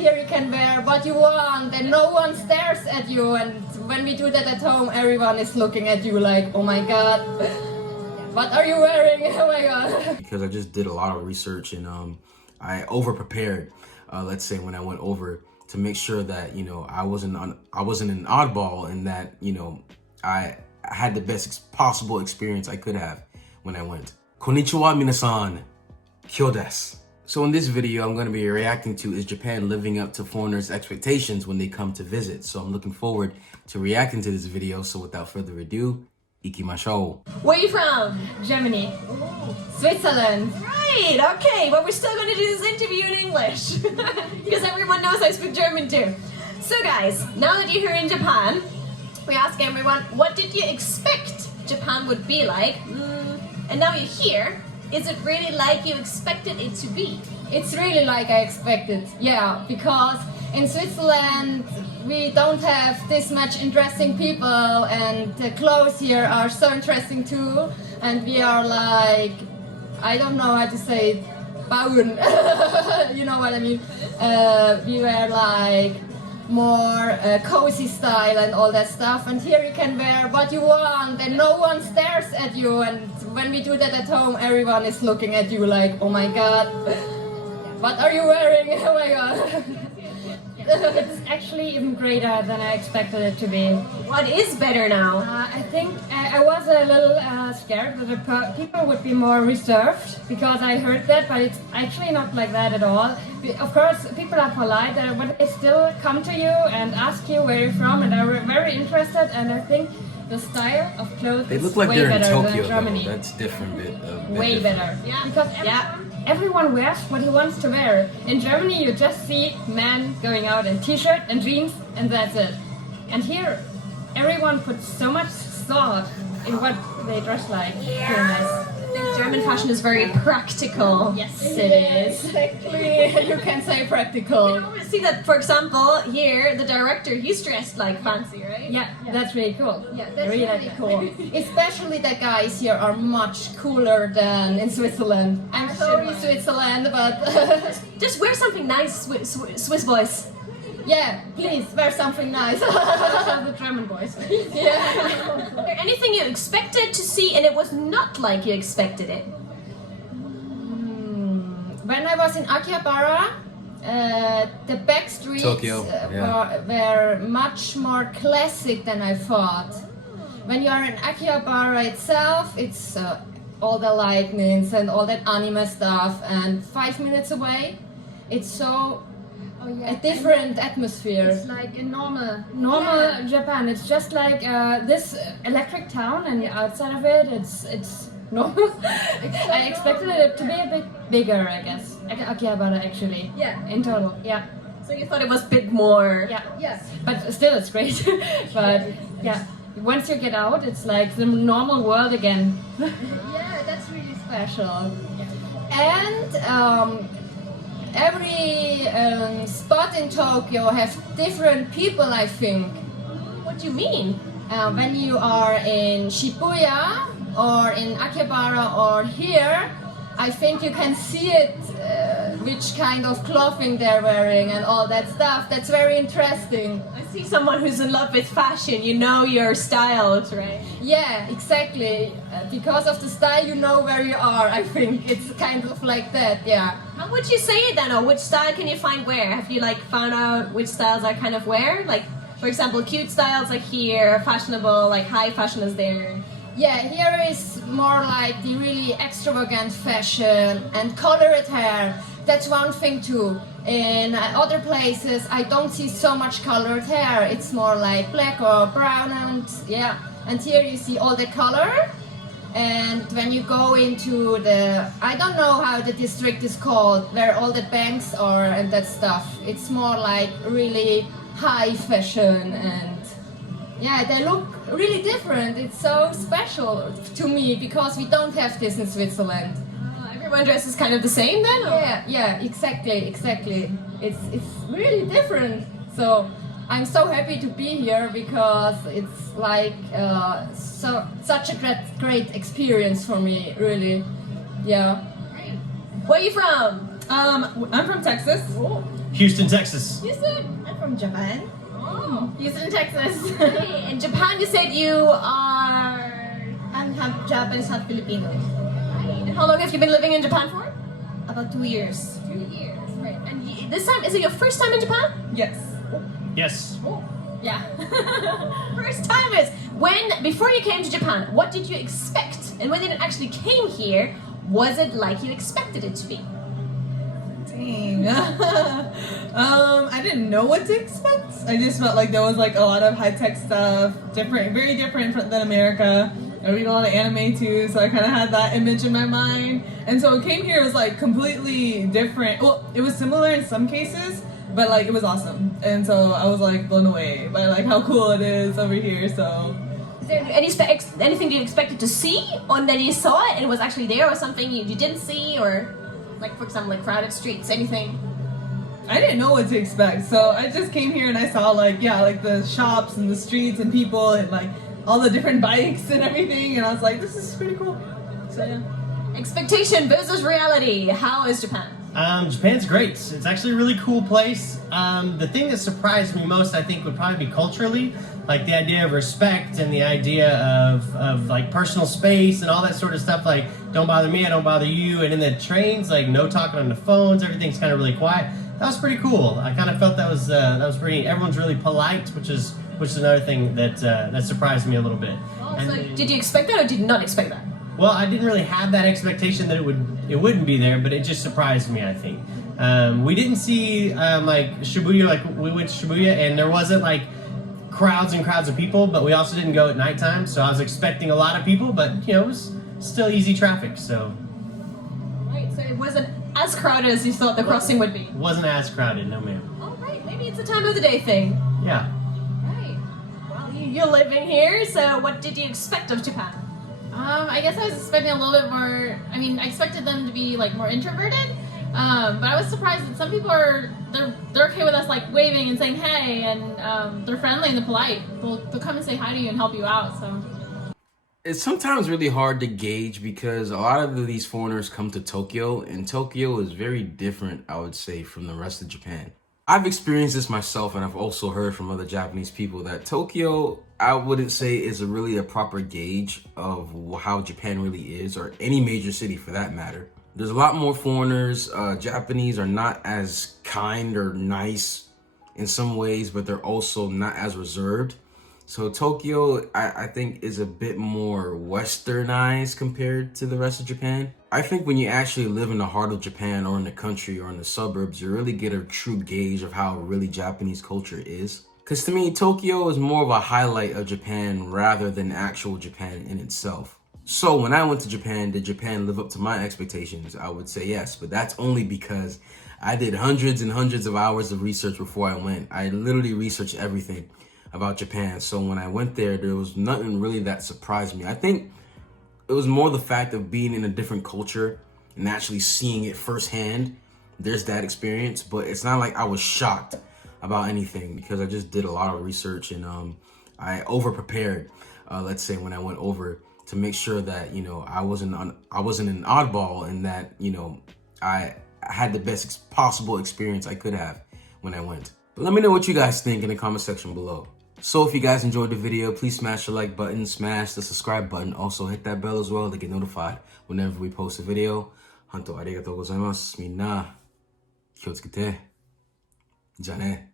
here you can wear what you want and no one stares at you, and when we do that at home everyone is looking at you like, oh my god, what are you wearing? Oh my god. Because I just did a lot of research and I over prepared, let's say, when I went over, to make sure that, you know, I wasn't an oddball, and that, you know, I had the best possible experience I could have when I went. Konnichiwa minasan, kyo desu. So in this video, I'm going to be reacting to, is Japan living up to foreigners' expectations when they come to visit? So I'm looking forward to reacting to this video. So without further ado, ikimashou. Where are you from? Germany. Switzerland. Right, okay, but we're still going to do this interview in English because everyone knows I speak German too. So guys, now that you're here in Japan, we ask everyone, what did you expect Japan would be like? And now you're here. Is it really like you expected it to be? It's really like I expected, yeah, because in Switzerland we don't have this much interesting people, and the clothes here are so interesting too, and we are like, I don't know how to say it, Bauern, you know what I mean? We were like more cozy style and all that stuff, and here you can wear what you want and no one stares at you, and when we do that at home everyone is looking at you like, oh my god, what are you wearing? Oh my god. It's actually even greater than I expected it to be. What is better now? I think I was a little scared that the people would be more reserved, because I heard that, but it's actually not like that at all. Of course, people are polite, but they still come to you and ask you where you're from, and are very interested, and I think the style of clothes They look is like way they're in better Tokyo, than Germany. though. That's different. Way better. Yeah. Because everyone wears what he wants to wear. In Germany, you just see men going out in t-shirt and jeans, and that's it. And here, everyone puts so much thought in what they dress like. Very nice. German fashion is very practical. Yes, It is, exactly, you can say practical. You always see that, for example, here, the director, he's dressed like fancy, right? Yeah, that's really cool. Yeah, that's really really cool. Especially the guys here are much cooler than in Switzerland. I'm sorry, Switzerland, but Just wear something nice, Swiss boys. yeah, please wear something nice. The German boys. Yeah. Is there anything you expected to see and it was not like you expected it? When I was in Akihabara, the back streets Tokyo, were much more classic than I thought. When you are in Akihabara itself, it's all the lightnings and all that anime stuff, and 5 minutes away, it's so a different atmosphere. It's like in normal Japan. It's just like this electric town, and outside of it, it's normal. I expected it to be a bit bigger, I guess. Akihabara, actually. Yeah. In total, yeah. So you thought it was a bit more... Yeah. Yes. But still, it's great. But yeah, once you get out, it's like the normal world again. Yeah, that's really special. And every spot in Tokyo have different people, I think. What do you mean? When you are in Shibuya or in Akihabara or here, I think you can see it, which kind of clothing they're wearing and all that stuff. That's very interesting. I see someone who's in love with fashion. You know your styles, right? Yeah, exactly. Because of the style, you know where you are. I think it's kind of like that, yeah. How would you say it then, or which style can you find where? Have you like found out which styles are kind of where? Like, for example, cute styles like here, fashionable, like high fashion is there. Yeah, here is more like the really extravagant fashion and colored hair. That's one thing too. In other places, I don't see so much colored hair. It's more like black or brown, and yeah. And here you see all the color. And when you go into the, I don't know how the district is called, where all the banks are and that stuff. It's more like really high fashion, and yeah, they look really different. It's so special to me because we don't have this in Switzerland. Everyone dresses kind of the same then? Or? Yeah, exactly. It's really different. So I'm so happy to be here because it's like such a great experience for me, really. Yeah. Where are you from? I'm from Texas. Houston, Texas. Houston. I'm from Japan. Oh. Houston, Texas. Hey, in Japan, you said you are. I'm half Japanese, half Filipino. And how long have you been living in Japan for? About 2 years. 2 years, right. And this time, is it your first time in Japan? Yes. Yes. Yeah. First timers. Before you came to Japan, what did you expect? And when it actually came here, was it like you expected it to be? Dang. I didn't know what to expect. I just felt like there was like a lot of high-tech stuff, different, very different than America. I read a lot of anime too, so I kind of had that image in my mind. And so it came here, it was like completely different. Well, it was similar in some cases, but like it was awesome. And so I was like blown away by like how cool it is over here. So Is there anything you expected to see, and then you saw it and it was actually there, or something you didn't see, or like for example, like crowded streets, anything? I didn't know what to expect. So I just came here and I saw like, yeah, like the shops and the streets and people and like all the different bikes and everything. And I was like, this is pretty cool. So yeah. Expectation versus reality. How is Japan? Japan's great. It's actually a really cool place. The thing that surprised me most, I think, would probably be culturally, like the idea of respect and the idea of like personal space and all that sort of stuff. Like, don't bother me, I don't bother you. And in the trains, like no talking on the phones. Everything's kind of really quiet. That was pretty cool. I kind of felt that was pretty. Everyone's really polite, which is another thing that surprised me a little bit. Oh, so did you expect that, or did you not expect that? Well, I didn't really have that expectation that it wouldn't be there, but it just surprised me, I think. We didn't see like Shibuya, like we went to Shibuya, and there wasn't like crowds and crowds of people, but we also didn't go at nighttime, so I was expecting a lot of people, but you know, it was still easy traffic, so. Right, so it wasn't as crowded as you thought the crossing would be. It wasn't as crowded, no ma'am. Oh, right, maybe it's a time of the day thing. Yeah. Right. Well, you're living here, so what did you expect of Japan? I guess I was expecting a little bit more. I mean, I expected them to be like more introverted, but I was surprised that some people they're okay with us like waving and saying hey, and they're friendly and they're polite. They'll come and say hi to you and help you out. So it's sometimes really hard to gauge because a lot of these foreigners come to Tokyo, and Tokyo is very different, I would say, from the rest of Japan. I've experienced this myself, and I've also heard from other Japanese people that Tokyo, I wouldn't say is really a proper gauge of how Japan really is, or any major city for that matter. There's a lot more foreigners. Japanese are not as kind or nice in some ways, but they're also not as reserved. So Tokyo, I think, is a bit more westernized compared to the rest of Japan. I think when you actually live in the heart of Japan, or in the country, or in the suburbs, you really get a true gauge of how really Japanese culture is. Because to me, Tokyo is more of a highlight of Japan rather than actual Japan in itself. So when I went to Japan, did Japan live up to my expectations? I would say yes, but that's only because I did hundreds and hundreds of hours of research before I went. I literally researched everything about Japan. So when I went there was nothing really that surprised me. I think it was more the fact of being in a different culture and actually seeing it firsthand. There's that experience, but it's not like I was shocked about anything because I just did a lot of research and I over prepared, let's say, when I went over to make sure that, you know, I wasn't an oddball and that, you know, I had the best possible experience I could have when I went. But let me know what you guys think in the comment section below. So if you guys enjoyed the video, please smash the like button, smash the subscribe button. Also hit that bell as well to get notified whenever we post a video. Hanto arigatou gozaimasu. Minna, 気をつけて。じゃあね。